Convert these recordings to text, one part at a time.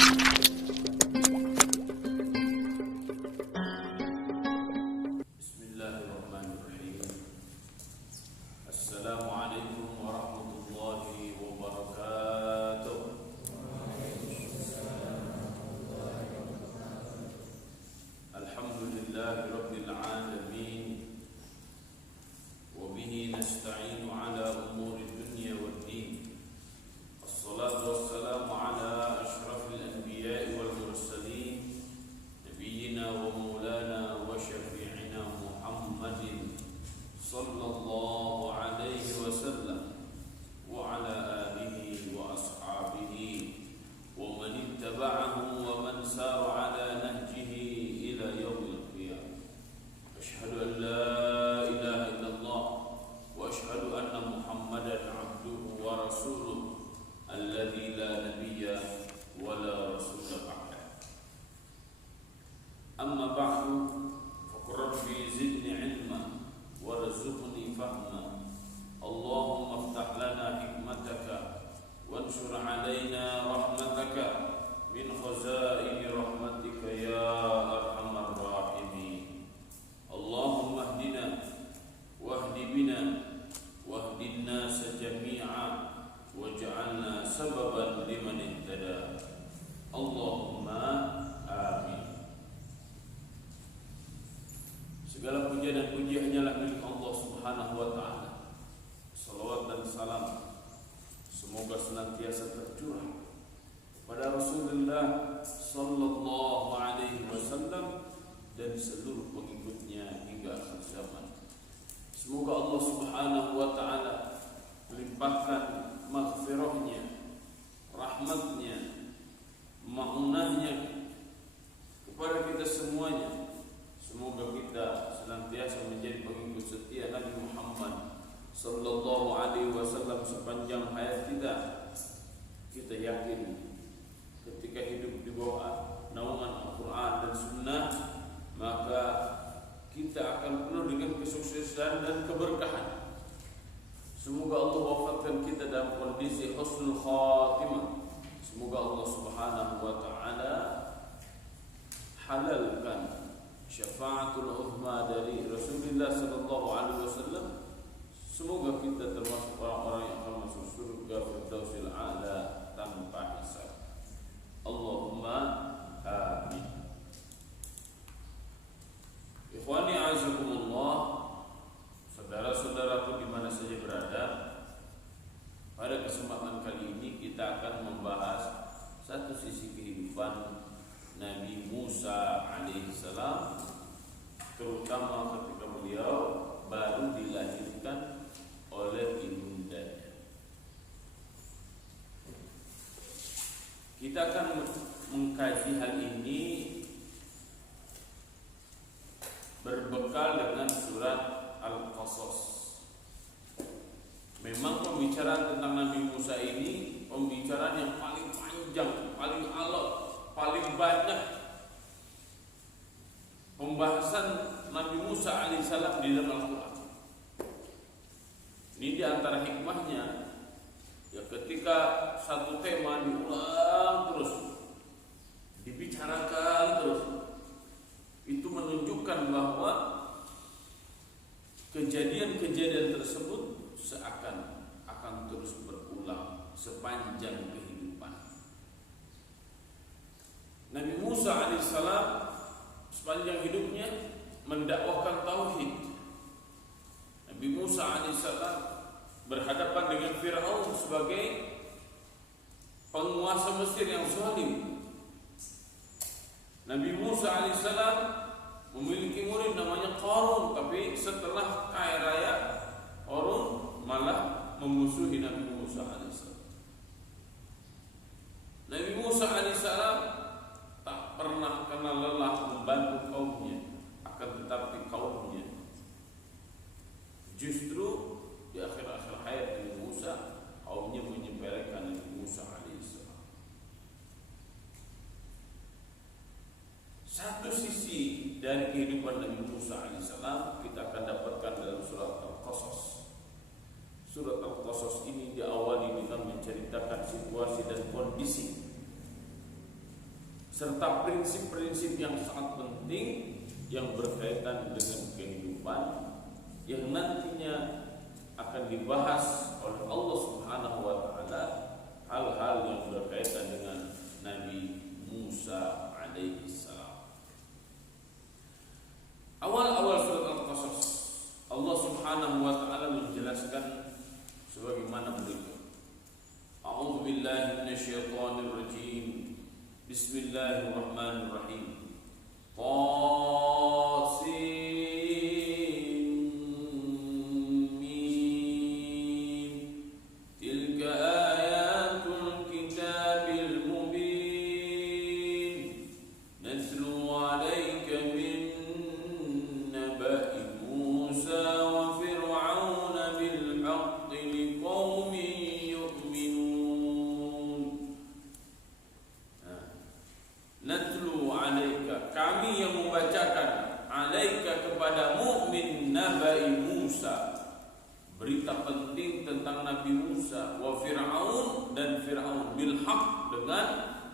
Bismillahirrahmanirrahim. Assalamualaikum warahmatullahi wabarakatuh. Alhamdulillahi rabbil alamin. Wa bihi nasta'inu ala umuri dunya waddin. Assalatu wassalamu ala ashrafil anbiya'i wal mursalin, nabiyyina wa maulana wa syafi'ina Muhammadin sallallahu alaihi wasallam wa ala alihi wa ashabihi wa man ittaba'ahum wa man sara ala nahjihi ila yaumil qiyamah. Asyhadu an la ilaha illallah wa asyhadu anna Muhammadan abduhu wa rasuluh alladzi la nabiyya wa la rasula ba'da. Amma ba'du, faqul rabbi zidni ilma warzuqni fahma. Allahumma iftah lana hikmataka wansur alaina rahmataka min khazaini rahmatika ya arhamar rahimin. Allahumma hdina wahdi bina wahdi an-nas jami'a waj'alna sababan liman ihtada. Allahumma amin. Segala puja dan puji hanyalah milik Allah Subhanahu wa taala. Salawat dan salam semoga senantiasa tercurah kepada Rasulullah sallallahu alaihi wasallam dan seluruh pengikutnya hingga akhir zaman. Semoga Allah Subhanahu wa taala melimpahkan maghfirahnya, rahmatnya, ma'unahnya kepada kita semuanya. Semoga kita senantiasa menjadi pengikut setia Nabi Muhammad sallallahu alaihi wasallam sepanjang hayat kita. Kita yakin ketika hidup di bawah naungan Al-Quran dan Sunnah, maka kita akan penuh dengan kesuksesan dan keberkahan. Semoga Allah wafatkan kita dalam kondisi husnul khatimah. Semoga Allah Subhanahu wa taala halalkan syafaatul uzma dari Rasulullah sallallahu alaihi wasallam. Semoga kita termasuk orang-orang yang akan masuk surga Firdausil A'la tanpa hisab. Allahumma amin. Ikhwani azakumullah, saudara-saudaraku di mana saja berada, pada kesempatan kali ini kita akan membahas satu sisi kehidupan Nabi Musa alaihissalam, terutama ketika beliau baru dilahirkan oleh ibundanya. Kita akan mengkaji hal ini berbekal dengan surat Al-Qasas. Memang pembicaraan tentang Nabi Musa ini pembicaraan yang paling panjang, paling alot, paling banyak pembahasan Nabi Musa alaihissalam di dalam Al-Quran. Ini di antara hikmahnya, ya, ketika satu tema diulang terus, dibicarakan terus, itu menunjukkan bahwa kejadian-kejadian tersebut seakan akan terus berulang sepanjang kehidupan. Nabi Musa alaihissalam sepanjang hidupnya mendakwahkan tauhid. Nabi Musa alaihissalam berhadapan dengan Fir'aun sebagai penguasa Mesir yang zalim. Nabi Musa alaihissalam memiliki murid namanya Qarun, tapi setelah kaya raya, Qarun malah memusuhi Nabi Musa alaihissalam. Nabi Musa alaihissalam tak pernah kenal lelah membantu kaumnya, akan tetapi kaumnya justru di akhir-akhir hayat Nabi Musa, kaumnya menyepelekan Nabi Musa alaihissalam. Satu sisi dari kehidupan Nabi Musa alaihissalam kita akan dapatkan dalam surat Al-Qasas. Surat Al-Qasas ini diawali dengan menceritakan situasi dan kondisi serta prinsip-prinsip yang sangat penting yang berkaitan dengan kehidupan yang nantinya akan dibahas oleh Allah Subhanahu wa taala, hal-hal yang berkaitan dengan Nabi Musa alaihi salam. Awal-awal surat Al-Qasas Allah Subhanahu wa taala menjelaskan sebagaimana berikut. A'udzu billahi minasyaitonir rajim. Bismillahirrahmanirrahim. Berita penting tentang Nabi Musa wa Fir'aun dan Fir'aun bil haq dengan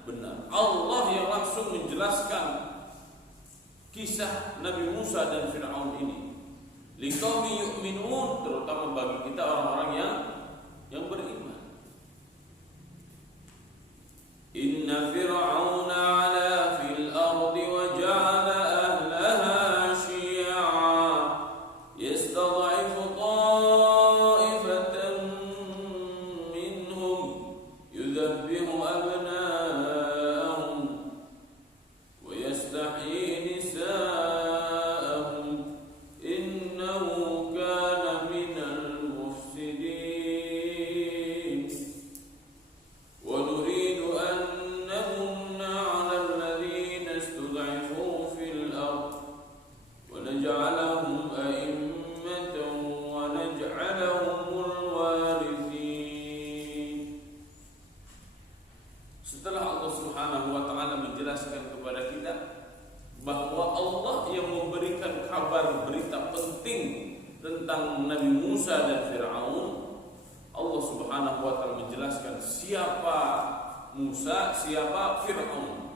benar. Allah yang langsung menjelaskan kisah Nabi Musa dan Fir'aun ini. Liqaumi yu'minun, terutama bagi kita orang-orang yang beriman. Inna Fir'auna 'ala fil ardi wa ja'ala ahlaha syi'a yastad'ifu tentang Nabi Musa dan Fir'aun. Allah Subhanahu wa taala menjelaskan siapa Musa, siapa Fir'aun.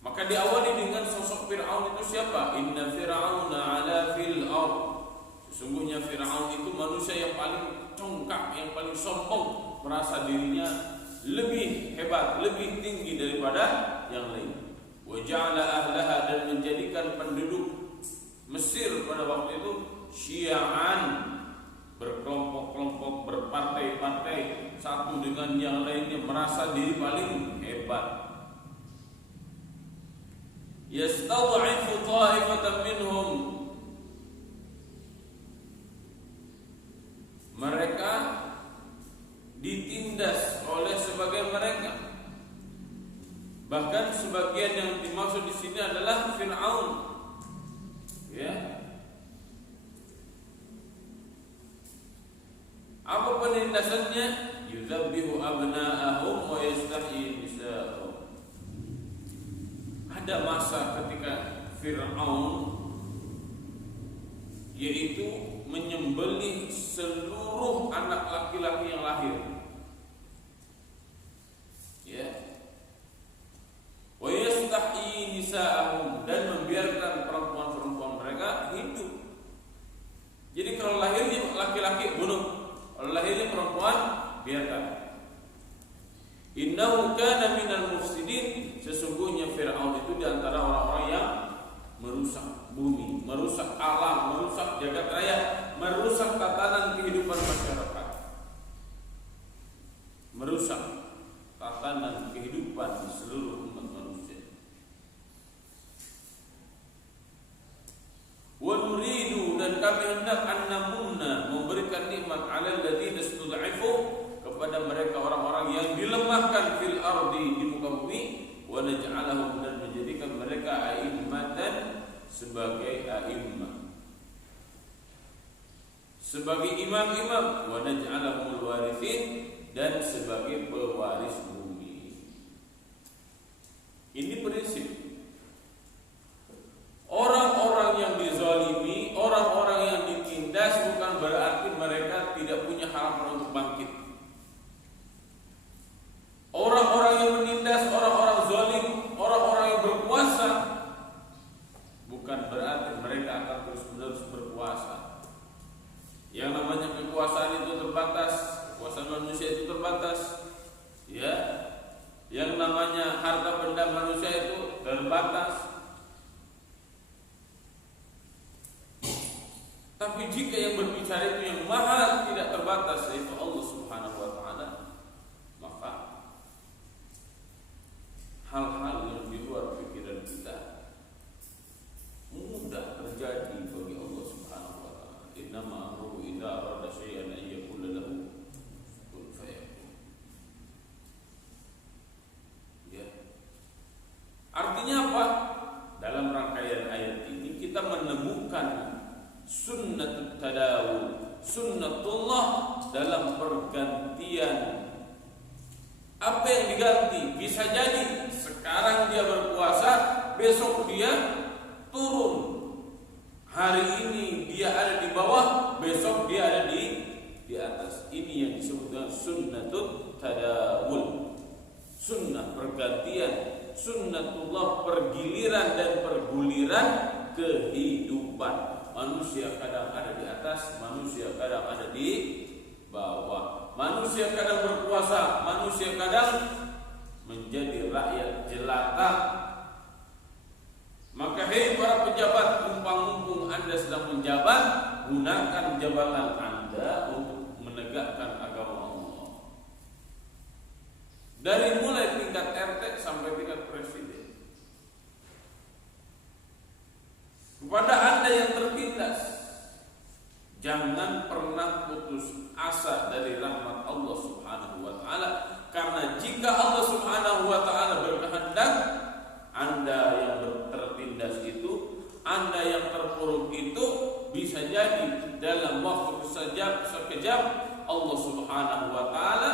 Maka diawali dengan sosok Fir'aun itu siapa? Inna Fir'auna 'ala fil ard. Sesungguhnya Fir'aun itu manusia yang paling congkak, yang paling sombong, merasa dirinya lebih hebat, lebih tinggi daripada yang lain. Wa ja'ala ahlaha, dan menjadikan penduduk Mesir pada waktu itu syi'an, berkelompok-kelompok, berpartai-partai, satu dengan yang lainnya, merasa diri paling hebat. Yastad'ifu ta'ifatan minhum, mereka ditindas oleh sebagian mereka. Bahkan sebagian yang dimaksud di sini adalah Fir'aun. Ya. Apa penindasannya? Yuzabbihu abna'ahum wa yastahyi nisa'ahum. Ada masa ketika Fir'aun yaitu menyembelih seluruh anak laki-laki yang lahir. Ya. Wa yastahyi nisa'ahum, dan membiarkan perempuan-perempuan mereka hidup. Jadi kalau lahirnya laki-laki bunuh, kalau lahirnya perempuan biarkan. Innahu kana minal mufsidin, sesungguhnya Fir'aun itu di antara orang-orang yang merusak bumi, merusak alam, merusak jagat raya, merusak tatanan kehidupan masyarakat, merusak tatanan kehidupan seluruh umat manusia. Wa nuridu, dan kami hendak an-namunna, memberikan nikmat 'alal ladzina istud'ifu, kepada mereka orang-orang yang dilemahkan fil ardi, di muka bumi, wa naj'alahum, dan menjadikan mereka a'immatan, sebagai a'immah, sebagai imam-imam, wa naj'alahumul warithin, dan sebagai pewaris bumi. Ini prinsip. Orang-orang yang dizalimi, orang-orang yang ditindas, bukan berarti mereka tidak punya harapan untuk bangkit. Orang-orang yang menindas, orang-orang zalim, manusia itu terbatas. Ya, yang namanya harta benda manusia itu terbatas. Tapi jika yang berbicara itu yang maha tidak terbatas, yaitu Allah Subhanahu wa taala, maka hal-hal yang di luar pikiran kita mudah terjadi bagi Allah Subhanahu wa taala. Innama amruhu idza arada syai'an an yaqula lahu kun fayakun. Ya. Artinya apa? Dalam rangkaian ayat ini kita menemukan sunnatut tadawul, sunnatullah dalam pergantian. Apa yang diganti? Bisa jadi sekarang dia berpuasa, besok dia turun. Hari ini dia ada di bawah, besok dia ada di atas. Ini yang disebut dengan sunnatut tadawul, sunnah pergantian, sunnatullah pergiliran dan perguliran kehidupan. Manusia kadang ada di atas, manusia kadang ada di bawah. Manusia kadang berpuasa, manusia kadang menjadi rakyat jelata. Maka hei para pejabat, mumpung Anda sedang menjabat, gunakan jabatan Anda untuk menegakkan agama Allah. Dari mulai tingkat RT sampai tingkat presiden. Kepada Anda yang tertindas, jangan pernah putus asa dari rahmat Allah Subhanahu wa taala, karena jika Allah Subhanahu wa taala berkehendak, Anda yang tertindas itu, Anda yang terpuruk itu, bisa jadi dalam waktu sekejap Allah Subhanahu wa taala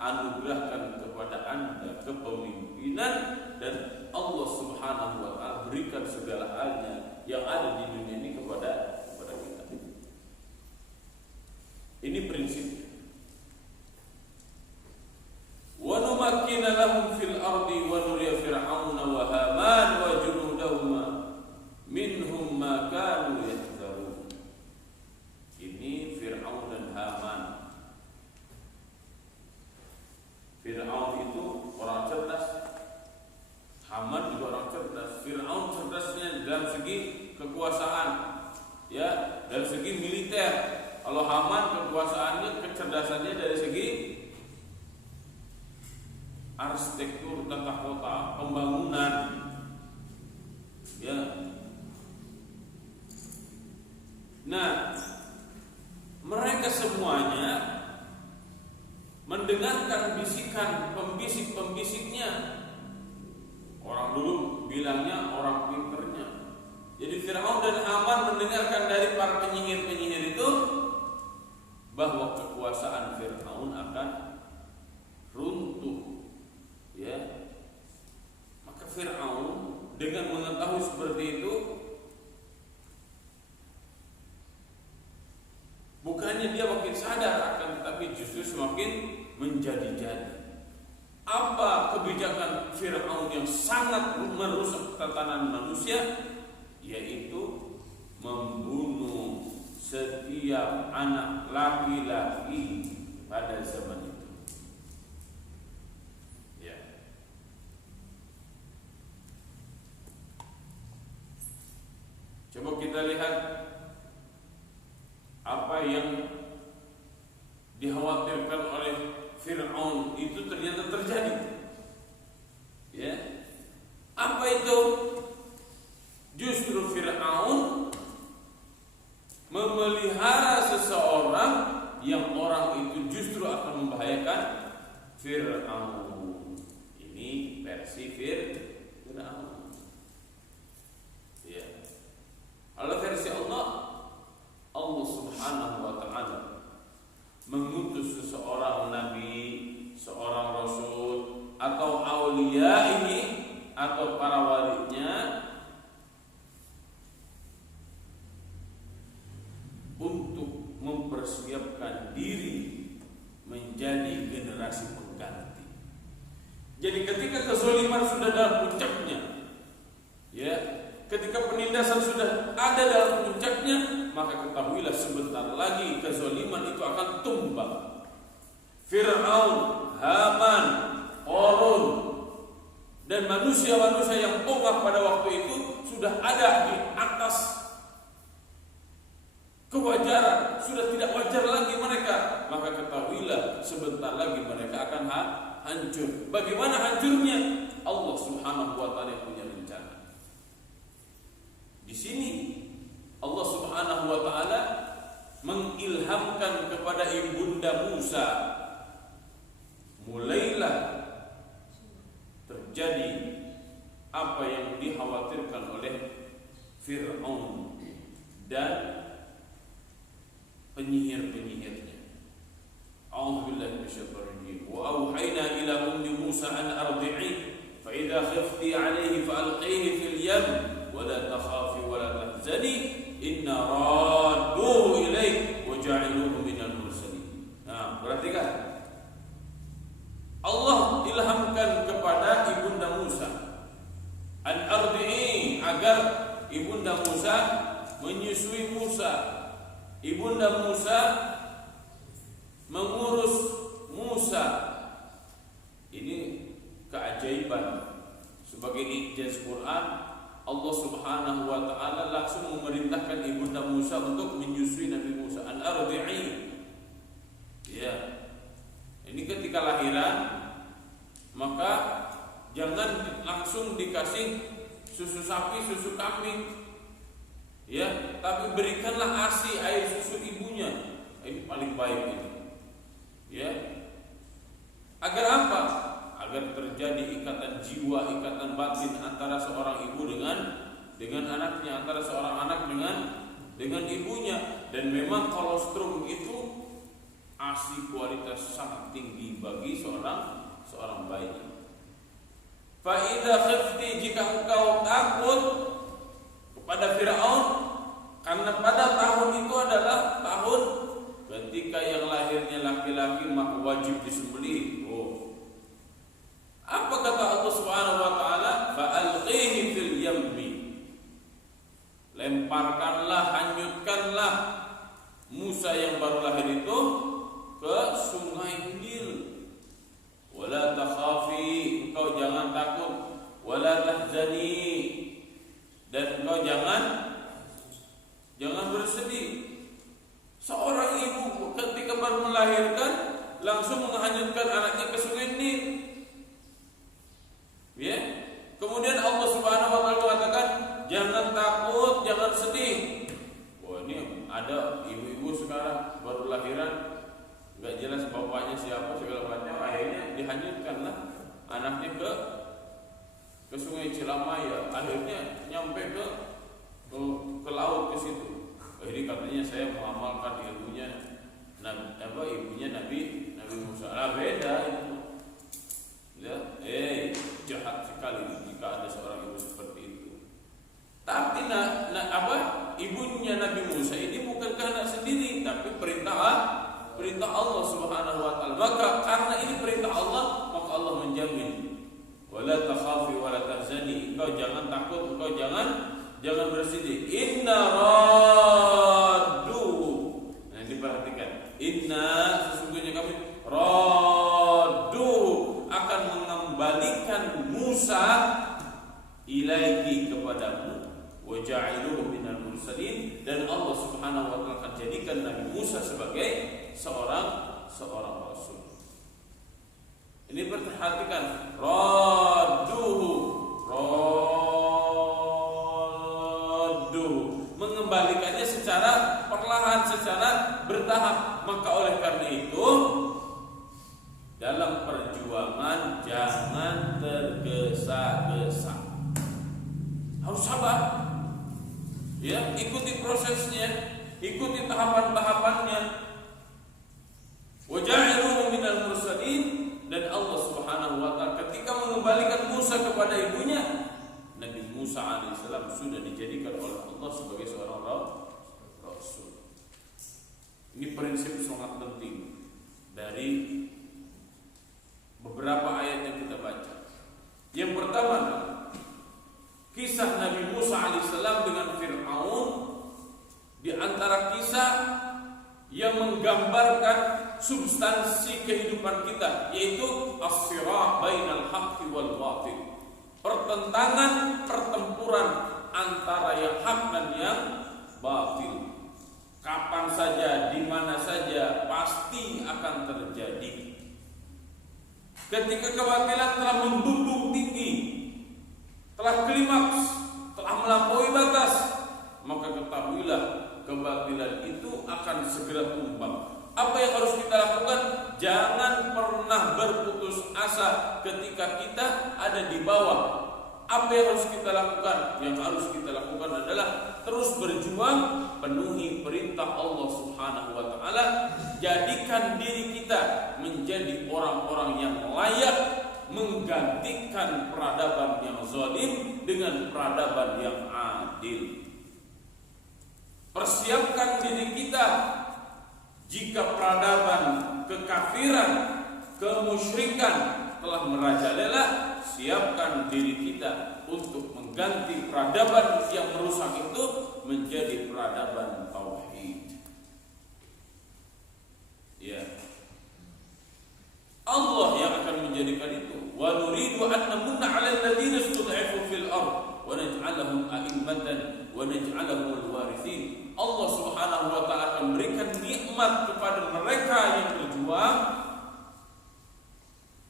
anugerahkan kepada Anda kepemimpinan, dan Allah Subhanahu wa taala berikan segala halnya yang ada di dunia ini kepada kita. Ini prinsipnya. Wa numakkina lahum fil ardi wa nuriya fir'auna wa haman wa junudahuma minhum ma kanu yahzarun. Ini Fir'aun dan Haman. Fir'aun itu orang cerdas, Haman juga orang cerdas. Fir'aun cerdasnya dalam segi kekuasaan, ya, dari segi militer. Kalau Haman kekuasaannya, kecerdasannya dari segi arsitektur tata kota, pembangunan, ya. Nah, mereka semuanya mendengarkan bisikan pembisik-pembisiknya. Orang dulu bilangnya orang pinternya. Jadi Fir'aun dan Haman mendengarkan dari para penyihir-penyihir itu bahwa kekuasaan Fir'aun akan runtuh, ya. Maka Fir'aun dengan mengetahui seperti itu, bukannya dia makin sadar, akan tetapi justru semakin menjadi-jadi. Apa kebijakan Fir'aun yang sangat merusak tatanan manusia? Yaitu membunuh setiap anak laki-laki pada zaman itu. Ya. Coba kita lihat apa yang dikhawatirkan oleh Fir'aun itu ternyata terjadi. Ya. Apa itu? Justru Fir'aun memelihara seseorang yang orang itu justru akan membahayakan Fir'aun. Ini versi Fir'aun. Ya. Kalau versi Allah, Allah Subhanahu wa taala mengutus seseorang nabi, seorang rasul atau aulia ini atau para walinya untuk mempersiapkan diri menjadi generasi pengganti. Jadi ketika kezaliman sudah dalam puncaknya, ya, ketika penindasan sudah ada dalam puncaknya, maka ketahuilah sebentar lagi kezaliman itu akan tumbang. Fir'aun manusia-manusia yang tongah pada waktu itu sudah ada di atas kewajaran, sudah tidak wajar lagi mereka, maka ketahuilah sebentar lagi mereka akan hancur. Bagaimana hancurnya? Allah Subhanahu wa taala yang punya rencana. Di sini Allah Subhanahu wa taala mengilhamkan kepada ibunda Musa, mulailah terjadi apa yang dikhawatirkan oleh Fir'aun dan penyihir-penyihirnya. A'udzubillahi minasyaitonir rajim. Wa auhayna ila ummi Musa an ardi'i fa idza khifti 'alayhi fa alqihi fil yam wa la takhafi wa la tahzani inna radduhu ilayk wa ja'iluhu minal mursalin. Nah, perhatikan. Allah ilhamkan kepada ibunda Musa an ardi'i, agar ibunda Musa menyusui Musa. Ibunda Musa mengurus Musa. Ini keajaiban sebagai ijaz Quran. Allah Subhanahu wa taala langsung memerintahkan ibunda Musa untuk menyusui Nabi Musa. An ardi'i. Ya. Ini ketika lahiran, maka jangan langsung dikasih susu sapi, susu kambing. Ya, tapi berikanlah ASI, air susu ibunya. Ini paling baik ini. Ya. Agar apa? Agar terjadi ikatan jiwa, ikatan batin antara seorang ibu dengan anaknya, antara seorang anak dengan ibunya. Dan memang kolostrum itu ASI kualitas sangat tinggi bagi seorang bayi. Fa idza khifti, jika engkau takut kepada Fir'aun, karena pada tahun itu adalah tahun ketika yang lahirnya laki-laki maka wajib disembelih. Apa kata Allah Subhanahu wa taala? Fa alqihi fil yammi. Lemparkanlah, hanyutkanlah Musa yang baru lahir itu ke sungai Nil. Wala takhafi, engkau jangan takut. Wala tahzani, dan engkau jangan bersedih. Seorang ibu ketika baru melahirkan langsung menghanyutkan anaknya ke sungai Nil. Ya. Kemudian Allah Subhanahu wa taala mengatakan, jangan takut, jangan sedih. Wah, ini ada ibu-ibu sekarang baru lahiran, enggak jelas bapaknya siapa segala macam, akhirnya dihanyutkanlah anaknya ke sungai Cilamaya, akhirnya nyampe ke laut ke situ. Akhirnya katanya saya mengamalkan ilmunya ibunya Nabi Musa. Beda itu. Ya, jahat sekali jika ada seorang ibu seperti itu. Tapi ibunya Nabi Musa ini bukan kehendak sendiri, tapi perintah Allah Subhanahu wa taala. Maka karena ini perintah Allah, maka Allah menjamin. Wala takhafi wala tahzani, engkau jangan takut, engkau jangan bersedih. Inna raddu. Nah, diperhatikan. Inna, sesungguhnya kami raddu, akan mengembalikan Musa ilaiki kepadamu, wa ja'iluhu minal mursalin, dan Allah Subhanahu wa taala akan jadikan Nabi Musa sebagai seorang rasul. Ini perhatikan, radduhu, mengembalikannya secara perlahan, secara bertahap. Maka oleh karena itu, dalam perjuangan jangan tergesa-gesa, harus sabar. Ya, ikuti prosesnya, ikuti tahapan-tahapannya. Wa ja'iluhu minal mursalin, dan Allah Subhanahu wa taala ketika mengembalikan Musa kepada ibunya, Nabi Musa alaihissalam sudah dijadikan oleh Allah sebagai seorang rasul. Ini prinsip sangat penting dari beberapa ayat yang kita baca. Yang pertama, kisah Nabi Musa alaihissalam dengan Fir'aun di antara kisah yang menggambarkan substansi kehidupan kita, yaitu as-sirah bainal haqqi wal batil. pertentangan, pertempuran antara yang hak dan yang batil. Kapan saja, di mana saja pasti akan terjadi. Ketika kebatilan telah membumbung tinggi, telah klimaks, telah melampaui batas, maka ketahuilah kebatilan itu akan segera tumbang. Apa yang harus kita lakukan? Jangan pernah berputus asa ketika kita ada di bawah. Apa yang harus kita lakukan? Yang harus kita lakukan adalah terus berjuang, penuhi perintah Allah Subhanahu wa taala, jadikan diri kita menjadi orang-orang yang layak menggantikan peradaban yang zalim dengan peradaban yang adil. Persiapkan diri kita jika peradaban kekafiran, kemusyrikan telah merajalela, siapkan diri kita untuk mengganti peradaban yang merusak itu menjadi peradaban tauhid. Ya. Allah yang akan menjadikan itu. Wa nuridu an namunna 'alal ladzina istud'ifu fil ard wa naj'alahum a'immatan wa naj'alahum al-warithin. Allah Subhanahu wa taala akan memberikan nikmat kepada mereka yang berjuang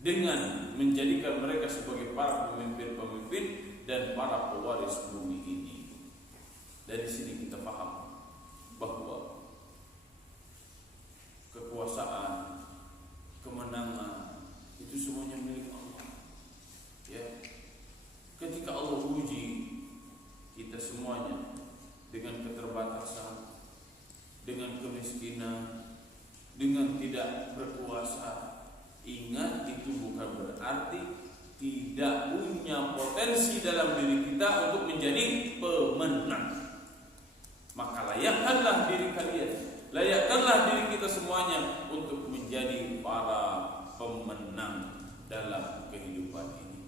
dengan menjadikan mereka sebagai para pemimpin-pemimpin dan para pewaris bumi ini. Dari sini kita paham bahwa kekuasaan, kemenangan itu semuanya milik Allah. Ya. Ketika Allah uji kita semuanya dengan keterbatasan, dengan kemiskinan, dengan tidak berkuasa, ingat itu bukan berarti tidak punya potensi dalam diri kita untuk menjadi pemenang. Maka layakkanlah diri kalian, layakkanlah diri kita semuanya untuk menjadi para pemenang dalam kehidupan ini.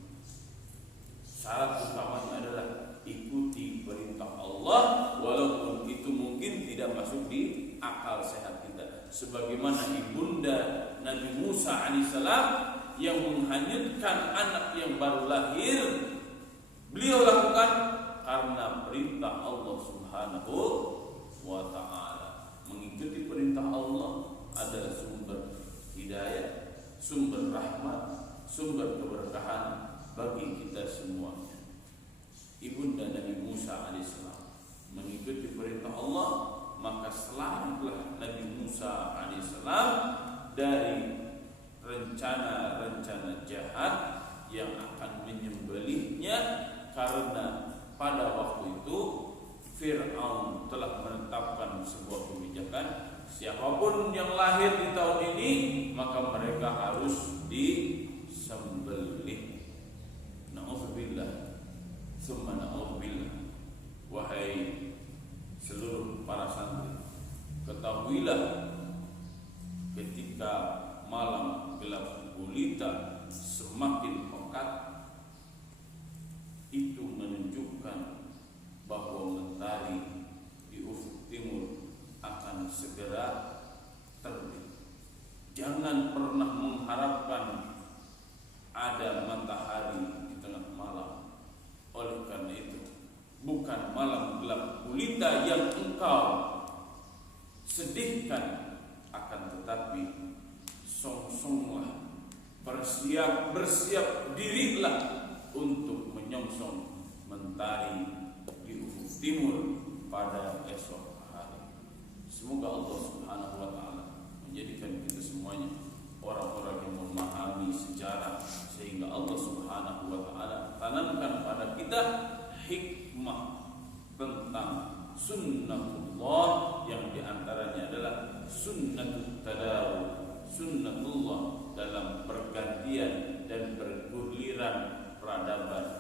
Syarat utamanya adalah ikuti perintah Allah, walaupun itu mungkin tidak masuk di akal sehat kita. Sebagaimana ibunda Nabi Musa alaihissalam yang menghanyutkan anak yang baru lahir, beliau lakukan karena perintah Allah Subhanahu wa ta'ala. Mengikuti perintah Allah adalah sumber hidayah, sumber rahmat, sumber keberkahan bagi kita semuanya. Ibunda Nabi Musa alaihissalam mengikuti perintah Allah, maka selamatlah Nabi Musa alaihissalam dari rencana-rencana jahat yang akan menyembelihnya, karena pada waktu itu Fir'aun telah menetapkan sebuah kebijakan, siapapun yang lahir di tahun ini maka mereka harus disembelih. Na'udzubillah, summa na'udzubillah. Wahai seluruh para santri, ketahuilah ketika malam gelap gulita semakin pekat, itu menunjukkan bahwa mentari di ufuk timur akan segera terbit. Jangan pernah mengharapkan ada matahari di tengah malam. Oleh karena itu, bukan malam gelap gulita yang engkau sedihkan, akan tetapi songsonglah, bersiap dirilah untuk menyongsong mentari di ufuk timur pada esok hari. Semoga Allah Subhanahu wa taala menjadikan kita semuanya orang-orang yang memahami sejarah, sehingga Allah Subhanahu wa taala tanamkan pada kita hikmah tentang sunnatullah, yang diantaranya adalah sunnatut tadawur, sunnatullah dalam pergantian dan berguliran peradaban